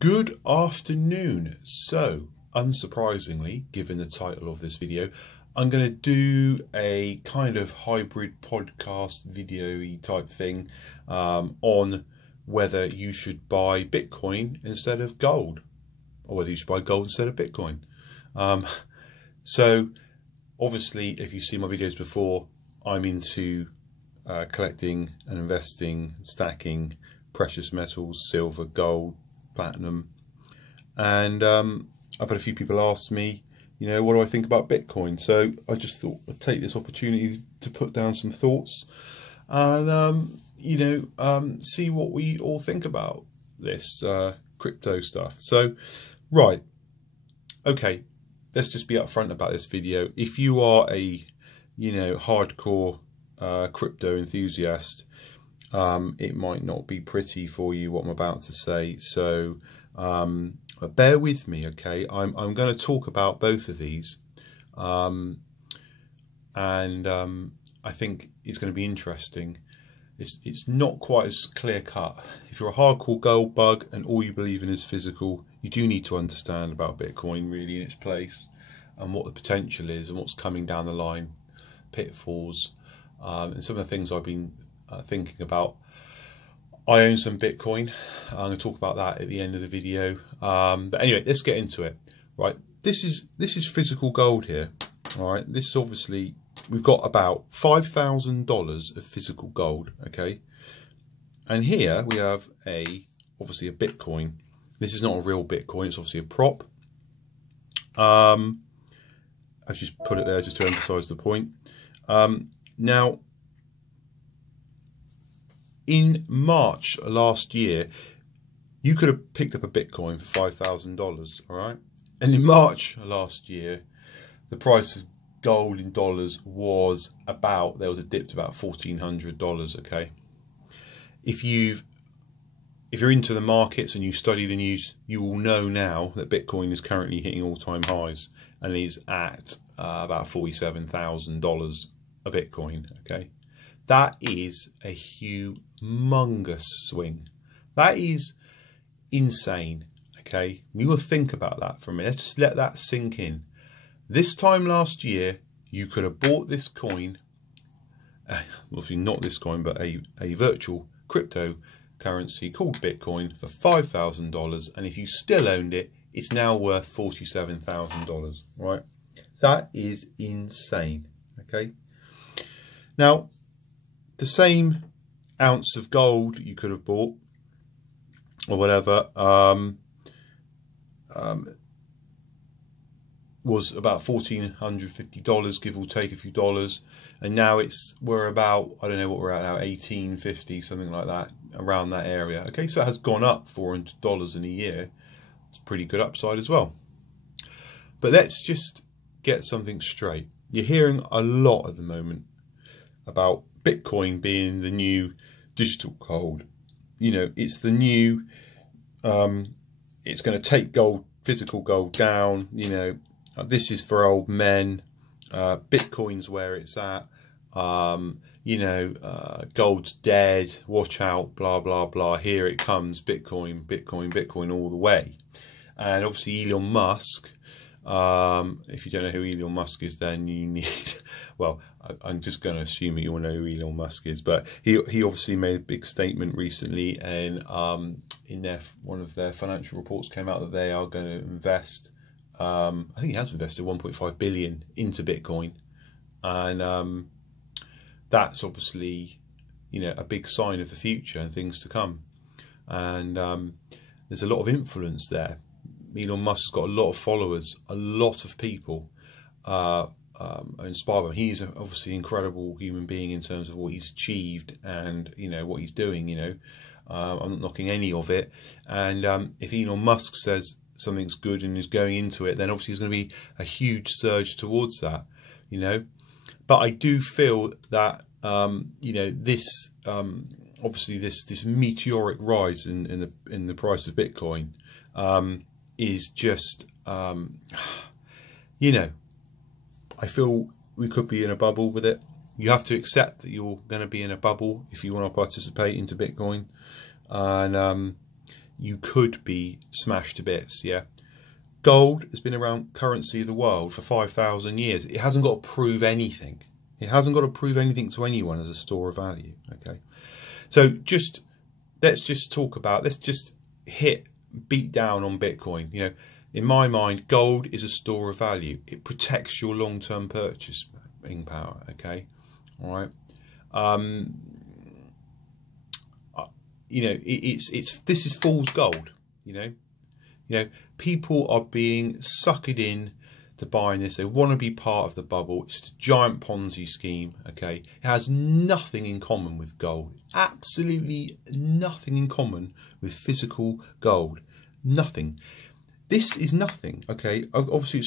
Good afternoon. So, unsurprisingly, given the title of this video, I'm going to do a kind of hybrid podcast video-y type thing on whether you should buy Bitcoin instead of gold, or whether you should buy gold instead of Bitcoin. So, obviously, if you've seen my videos before, I'm into collecting and investing, stacking precious metals, silver, gold, platinum, and I've had a few people ask me, what do I think about Bitcoin? So I just thought I'd take this opportunity to put down some thoughts and see what we all think about this crypto stuff. So right, okay, let's just be upfront about this video. If you are a hardcore crypto enthusiast, it might not be pretty for you what I'm about to say, so bear with me, okay? I'm going to talk about both of these, and I think it's going to be interesting. It's not quite as clear cut. If you're a hardcore gold bug and all you believe in is physical, you do need to understand about Bitcoin really in its place and what the potential is and what's coming down the line, pitfalls, and some of the things I've been thinking about. I own some Bitcoin. I'm going to talk about that at the end of the video. But anyway, let's get into it. Right, this is physical gold here. All right, this is obviously, we've got about $5,000 of physical gold. Okay, and here we have obviously a Bitcoin. This is not a real Bitcoin. It's obviously a prop. I've just put it there just to emphasize the point. Now, in March last year, you could have picked up a Bitcoin for $5,000, all right? And in March last year, the price of gold in dollars was there was a dip to about $1,400, okay? If you're into the markets and you study the news, you will know now that Bitcoin is currently hitting all-time highs and is at about $47,000 a Bitcoin, okay? That is a humongous swing. That is insane, okay? You will think about that for a minute. Let's just let that sink in. This time last year, you could have bought this coin, obviously not this coin, but a virtual cryptocurrency called Bitcoin for $5,000, and if you still owned it, it's now worth $47,000, right? That is insane, okay? Now, the same ounce of gold you could have bought or whatever was about $1,450, give or take a few dollars, and now we're about, I don't know what we're at now, $1,850, something like that, around that area. Okay, so it has gone up $400 in a year. It's a pretty good upside as well. But let's just get something straight. You're hearing a lot at the moment about Bitcoin being the new digital gold. It's the new, it's going to take gold, physical gold down. This is for old men. Bitcoin's where it's at. Gold's dead. Watch out, blah, blah, blah. Here it comes. Bitcoin, Bitcoin, Bitcoin all the way. And obviously Elon Musk, if you don't know who Elon Musk is, then you need, well, I'm just going to assume that you all know who Elon Musk is, but he obviously made a big statement recently, and in one of their financial reports came out that they are going to invest, I think he has invested 1.5 billion into Bitcoin, and that's obviously a big sign of the future and things to come, and there's a lot of influence there. Elon Musk's got a lot of followers, a lot of people are inspired by him. He's obviously an incredible human being in terms of what he's achieved and what he's doing. I'm not knocking any of it. And if Elon Musk says something's good and is going into it, then obviously there's going to be a huge surge towards that. But I do feel that this obviously this meteoric rise in the price of Bitcoin is just I feel we could be in a bubble with it. You have to accept that you're going to be in a bubble if you want to participate into Bitcoin, and you could be smashed to bits. Yeah, gold has been around currency of the world for 5,000 years. It hasn't got to prove anything. It hasn't got to prove anything to anyone as a store of value. Okay, so let's just talk about, let's just beat down on Bitcoin. You know, in my mind, gold is a store of value. It protects your long-term purchasing power. Okay, all right. You know, this is fool's gold. You know, people are being suckered in to buying this. They want to be part of the bubble. It's a giant Ponzi scheme. Okay, it has nothing in common with gold. Absolutely nothing in common with physical gold. Nothing. This is nothing. Okay, obviously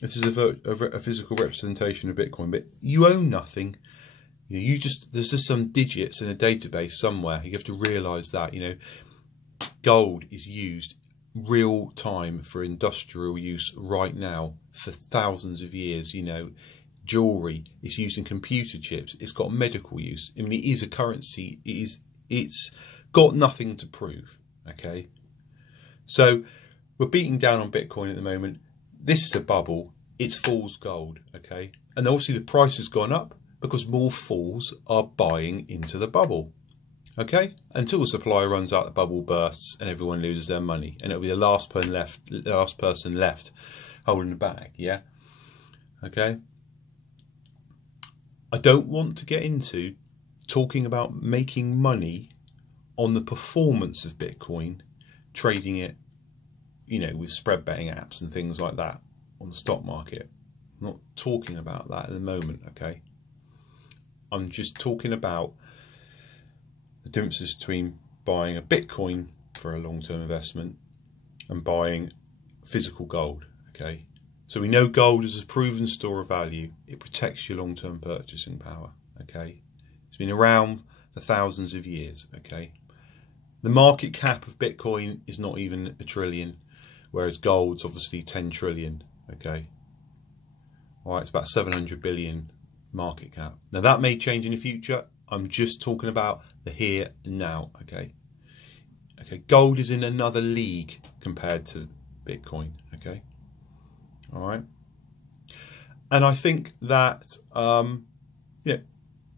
this is a physical representation of Bitcoin, but you own nothing. You know, there's just some digits in a database somewhere. You have to realise that. You know, gold is used real time for industrial use right now for thousands of years. You know, jewelry is used in computer chips. It's got medical use. I mean, it is a currency. It's got nothing to prove. Okay, so we're beating down on Bitcoin at the moment. This is a bubble. It's fool's gold. Okay, and obviously the price has gone up because more fools are buying into the bubble. Okay, until the supply runs out, the bubble bursts and everyone loses their money, and it'll be the last person left holding the bag. Yeah. Okay. I don't want to get into talking about making money on the performance of Bitcoin, trading it, you know, with spread betting apps and things like that on the stock market. I'm not talking about that at the moment. Okay. I'm just talking about the differences between buying a Bitcoin for a long-term investment and buying physical gold. Okay, so we know gold is a proven store of value. It protects your long-term purchasing power. Okay, it's been around for thousands of years. Okay, the market cap of Bitcoin is not even $1 trillion, whereas gold's obviously 10 trillion. Okay, all right, it's about 700 billion market cap. Now that may change in the future. I'm just talking about the here and now. Okay, gold is in another league compared to Bitcoin. Okay, all right, and I think that yeah,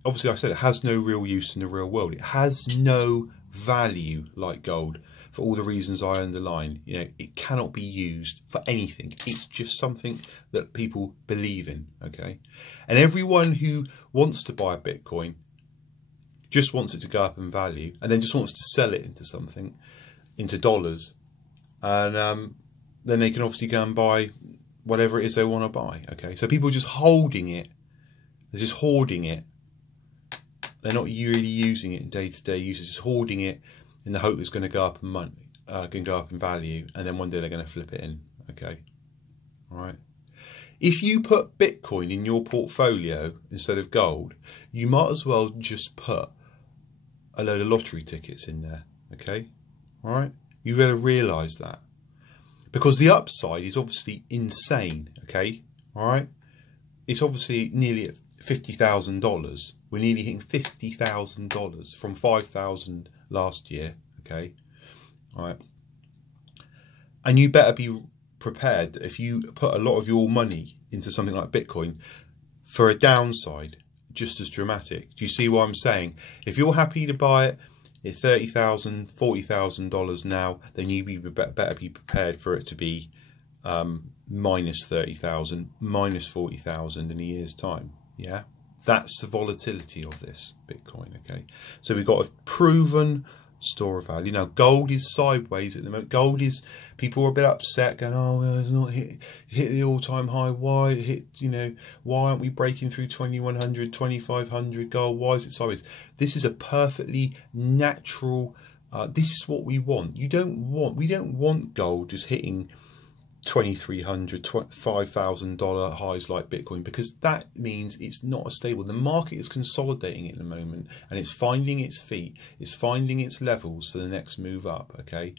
obviously I said it has no real use in the real world. It has no value like gold for all the reasons I underline. You know, it cannot be used for anything. It's just something that people believe in. Okay, and everyone who wants to buy a Bitcoin just wants it to go up in value, and then just wants to sell it into something, into dollars, and then they can obviously go and buy whatever it is they want to buy. Okay, so people are just holding it, they're just hoarding it. They're not really using it in day-to-day use. Just hoarding it in the hope it's going to go up in money, can go up in value, and then one day they're going to flip it in. Okay, all right. If you put Bitcoin in your portfolio instead of gold, you might as well just put a load of lottery tickets in there. Okay, all right. You've got to realise that, because the upside is obviously insane. Okay, all right. It's obviously nearly at $50,000. We're nearly hitting $50,000 from 5,000 last year. Okay, all right. And you better be prepared that if you put a lot of your money into something like Bitcoin, for a downside just as dramatic. Do you see what I'm saying? If you're happy to buy it at $30,000, $40,000 now, then you better be prepared for it to be minus 30,000, minus 40,000 in a year's time. Yeah, that's the volatility of this Bitcoin. Okay, so we've got a proven store of value. Now gold is sideways at the moment. Gold is, people are a bit upset, going, oh, it's not hit the all-time high. Why hit, you know, why aren't we breaking through 2100, 2500 gold? Why is it sideways? This is a perfectly natural, this is what we want. We don't want gold just hitting $2,300, $5,000 highs like Bitcoin, because that means it's not as stable. The market is consolidating at the moment, and it's finding its feet, it's finding its levels for the next move up. Okay,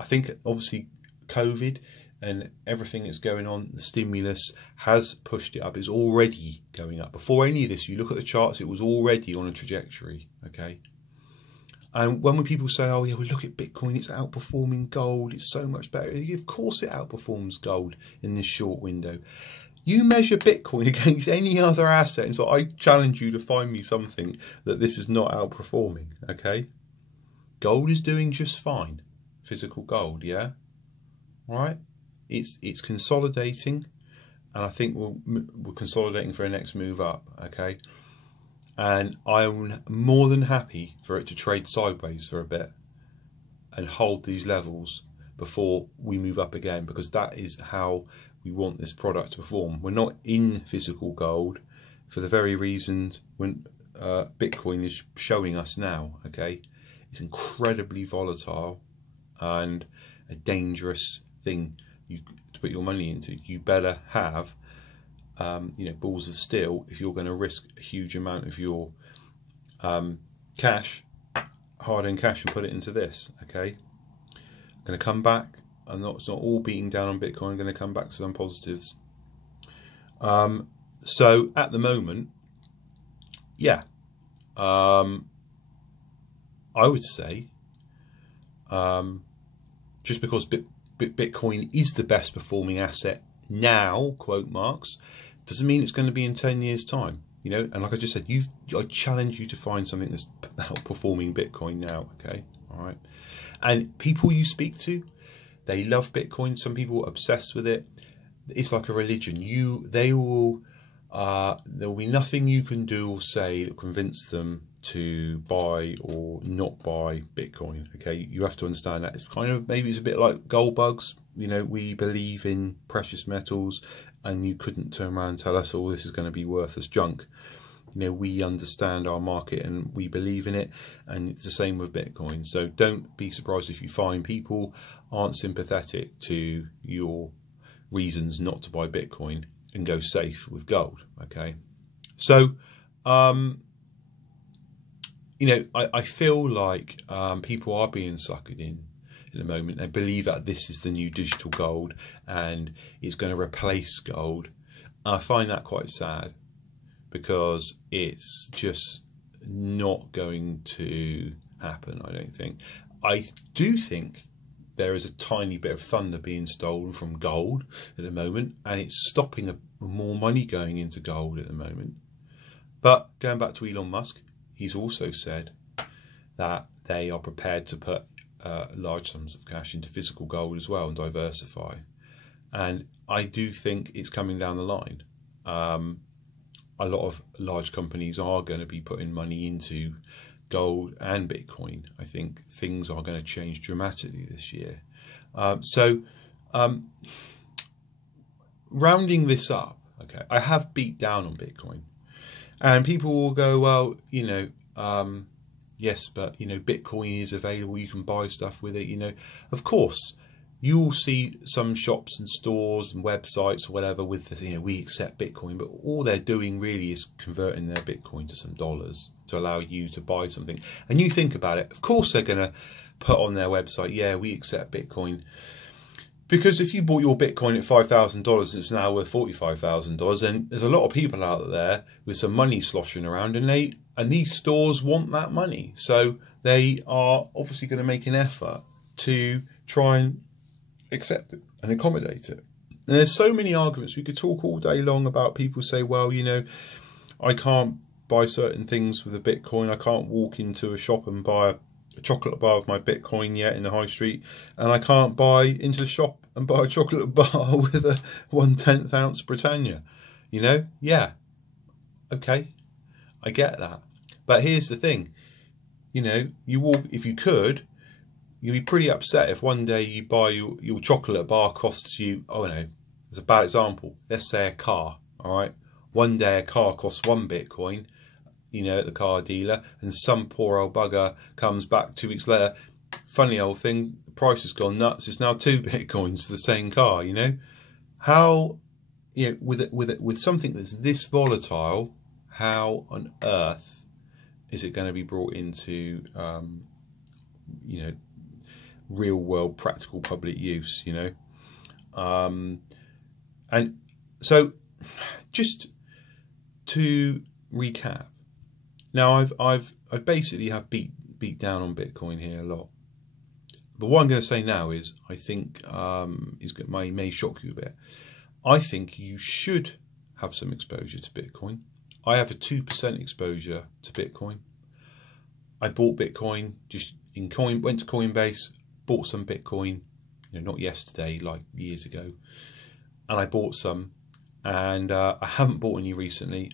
I think obviously COVID and everything that's going on, the stimulus has pushed it up. It's already going up. Before any of this, you look at the charts, it was already on a trajectory. Okay, And when people say, oh yeah, well look at Bitcoin, it's outperforming gold, it's so much better. Of course it outperforms gold in this short window. You measure Bitcoin against any other asset, and so I challenge you to find me something that this is not outperforming, okay? Gold is doing just fine, physical gold, yeah? All right? It's consolidating, and I think we're consolidating for a next move up, okay? And I'm more than happy for it to trade sideways for a bit and hold these levels before we move up again, because that is how we want this product to perform. We're not in physical gold for the very reasons when Bitcoin is showing us now, okay? It's incredibly volatile and a dangerous thing to put your money into. You better have balls of steel if you're going to risk a huge amount of your cash, hard-earned cash, and put it into this, okay? I'm going to come back. It's not all beating down on Bitcoin. I'm going to come back to some positives. So at the moment, yeah, I would say just because Bitcoin is the best performing asset now, quote marks, doesn't mean it's going to be in 10 years' time. You know, and like I just said, I challenge you to find something that's outperforming Bitcoin now, okay? All right. And people you speak to, they love Bitcoin. Some people are obsessed with it. It's like a religion. There will be nothing you can do or say that convince them to buy or not buy Bitcoin. Okay, you have to understand that. It's kind of, maybe it's a bit like gold bugs. You know, we believe in precious metals, and you couldn't turn around and tell us, oh, this is going to be worthless junk. You know, we understand our market and we believe in it, and it's the same with Bitcoin. So don't be surprised if you find people aren't sympathetic to your reasons not to buy Bitcoin and go safe with gold. Okay, so I feel like people are being suckered in the moment. They believe that this is the new digital gold and it's going to replace gold. I find that quite sad, because it's just not going to happen, I don't think. I do think there is a tiny bit of thunder being stolen from gold at the moment, and it's stopping more money going into gold at the moment. But going back to Elon Musk, he's also said that they are prepared to put large sums of cash into physical gold as well and diversify. And I do think it's coming down the line. A lot of large companies are going to be putting money into gold and Bitcoin. I think things are going to change dramatically this year. Rounding this up, okay, I have beat down on Bitcoin, and people will go, well, yes, but Bitcoin is available. You can buy stuff with it. Of course. You will see some shops and stores and websites or whatever with the, we accept Bitcoin, but all they're doing really is converting their Bitcoin to some dollars to allow you to buy something. And you think about it, of course they're going to put on their website, yeah, we accept Bitcoin. Because if you bought your Bitcoin at $5,000 and it's now worth $45,000, then there's a lot of people out there with some money sloshing around, and these stores want that money. So they are obviously going to make an effort to try and accept it and accommodate it. And there's so many arguments. We could talk all day long about people say, well, I can't buy certain things with a Bitcoin. I can't walk into a shop and buy a chocolate bar with my Bitcoin yet in the high street, and I can't buy into the shop and buy a chocolate bar with a 1/10 ounce Britannia. Yeah, okay, I get that. But here's the thing, you walk, if you could, you'd be pretty upset if one day you buy your chocolate bar costs you, it's a bad example, let's say a car, all right? One day a car costs 1 Bitcoin, at the car dealer, and some poor old bugger comes back 2 weeks later, funny old thing, the price has gone nuts, it's now 2 Bitcoins for the same car, How, with something that's this volatile, how on earth is it going to be brought into, real world practical public use, and so just to recap, now I've basically have beat beat down on Bitcoin here a lot. But what I'm going to say now is, I think may shock you a bit. I think you should have some exposure to Bitcoin. I have a 2% exposure to Bitcoin. I bought Bitcoin just in coin, went to Coinbase, bought some Bitcoin, not yesterday, like years ago, and I bought some, and I haven't bought any recently.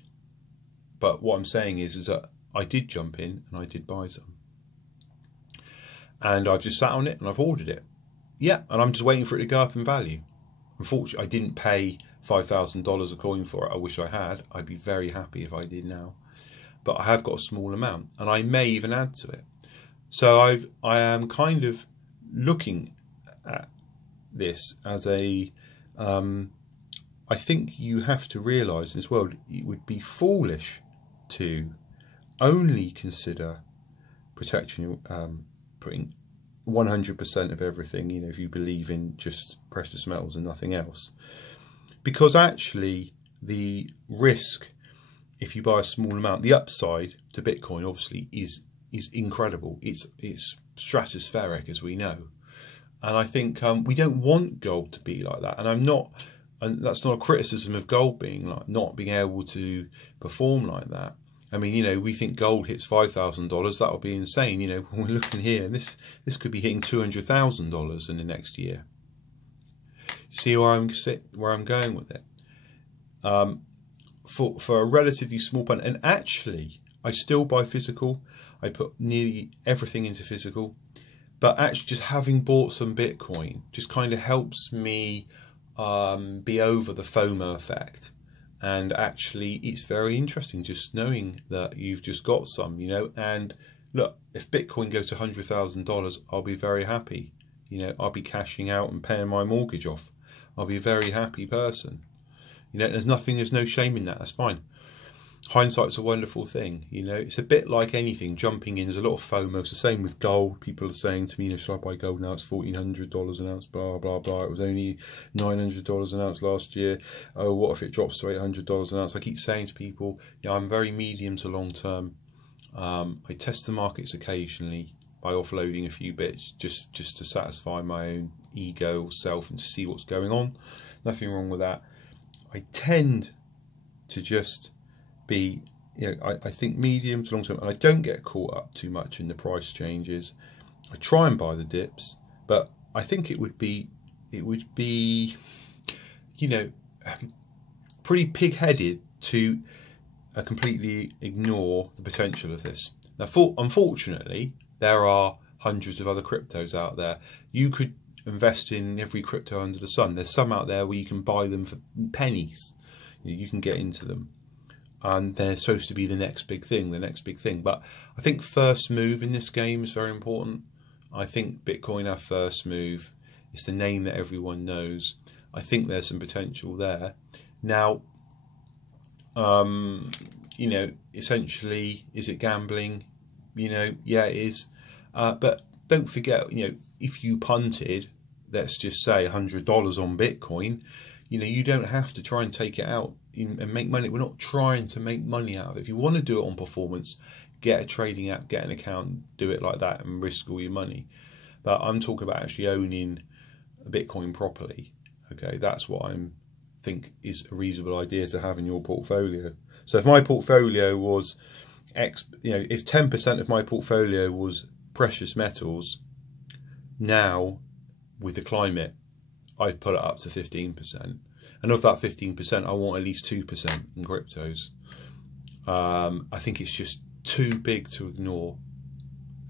But what I'm saying is that I did jump in and I did buy some. And I've just sat on it and I've ordered it. Yeah, and I'm just waiting for it to go up in value. Unfortunately, I didn't pay $5,000 a coin for it. I wish I had. I'd be very happy if I did now. But I have got a small amount, and I may even add to it. So I am kind of looking at this as a... I think you have to realise in this world, it would be foolish to only consider protection, putting 100% of everything, if you believe in just precious metals and nothing else. Because actually the risk, if you buy a small amount, the upside to Bitcoin obviously is incredible. It's stratospheric, as we know. And I think we don't want gold to be like that. And that's not a criticism of gold being like not being able to perform like that. I mean, we think gold hits $5,000. That would be insane. When we're looking here, and this could be hitting $200,000 in the next year. See where I'm going with it? For a relatively small point, and actually, I still buy physical. I put nearly everything into physical, but actually, just having bought some Bitcoin just kind of helps me be over the FOMO effect. And actually, it's very interesting just knowing that you've just got some, and look, if Bitcoin goes to $100,000, I'll be very happy. I'll be cashing out and paying my mortgage off. I'll be a very happy person. There's no shame in that. That's fine. Hindsight's a wonderful thing. It's a bit like anything, jumping in. There's a lot of FOMO. It's the same with gold. People are saying to me, should I buy gold now? It's $1,400 an ounce, blah, blah, blah. It was only $900 an ounce last year. Oh, what if it drops to $800 an ounce? I keep saying to people, I'm very medium to long term. I test the markets occasionally by offloading a few bits just to satisfy my own ego or self and to see what's going on. Nothing wrong with that. I tend to just be, I think medium to long term, and I don't get caught up too much in the price changes. I try and buy the dips, but I think it would be, pretty pig-headed to completely ignore the potential of this. Now, unfortunately, there are hundreds of other cryptos out there. You could invest in every crypto under the sun. There's some out there where you can buy them for pennies. You can get into them. And they're supposed to be the next big thing, But I think first move in this game is very important. I think Bitcoin, our first move, is the name that everyone knows. I think there's some potential there. Now, essentially, is it gambling? Yeah, it is. But don't forget, if you punted, let's just say $100 on Bitcoin, you don't have to try and take it out and make money. We're not trying to make money out of it. If you want to do it on performance, get a trading app, get an account, do it like that and risk all your money. But I'm talking about actually owning a Bitcoin properly. Okay, that's what I think is a reasonable idea to have in your portfolio. So if my portfolio was if 10% of my portfolio was precious metals, now with the climate, I've put it up to 15%. And of that 15%, I want at least 2% in cryptos. I think it's just too big to ignore,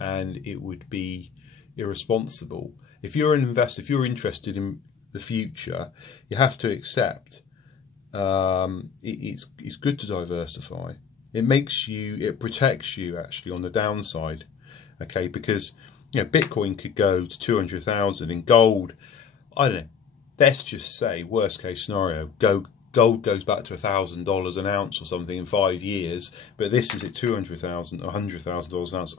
and it would be irresponsible. If you're an investor, if you're interested in the future, you have to accept it's good to diversify. It protects you actually on the downside. Okay, because Bitcoin could go to 200,000, and gold, I don't know, let's just say worst case scenario, gold goes back to $1,000 an ounce or something in 5 years, but this is at $200,000 or $100,000 an ounce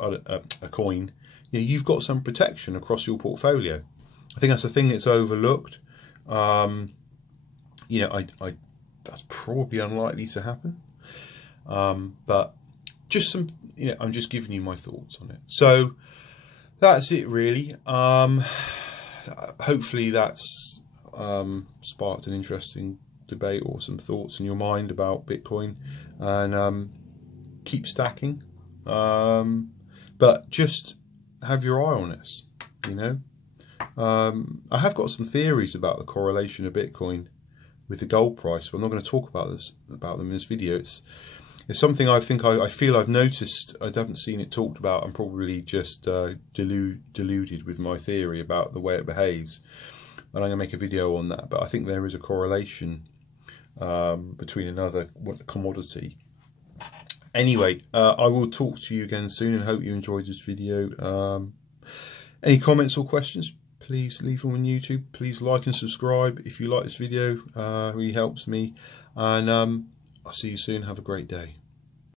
a coin. You've got some protection across your portfolio. I think that's the thing that's overlooked. That's probably unlikely to happen. But just some, I'm just giving you my thoughts on it. So that's it really. Hopefully that's sparked an interesting debate or some thoughts in your mind about Bitcoin, and keep stacking, but just have your eye on this. I have got some theories about the correlation of Bitcoin with the gold price, but I'm not going to talk about them in this video. It's something I feel I've noticed. I haven't seen it talked about. I'm probably just deluded with my theory about the way it behaves, and I'm going to make a video on that. But I think there is a correlation between another commodity. Anyway, I will talk to you again soon, and hope you enjoyed this video. Any comments or questions, please leave them on YouTube. Please like and subscribe if you like this video. It really helps me. And I'll see you soon. Have a great day.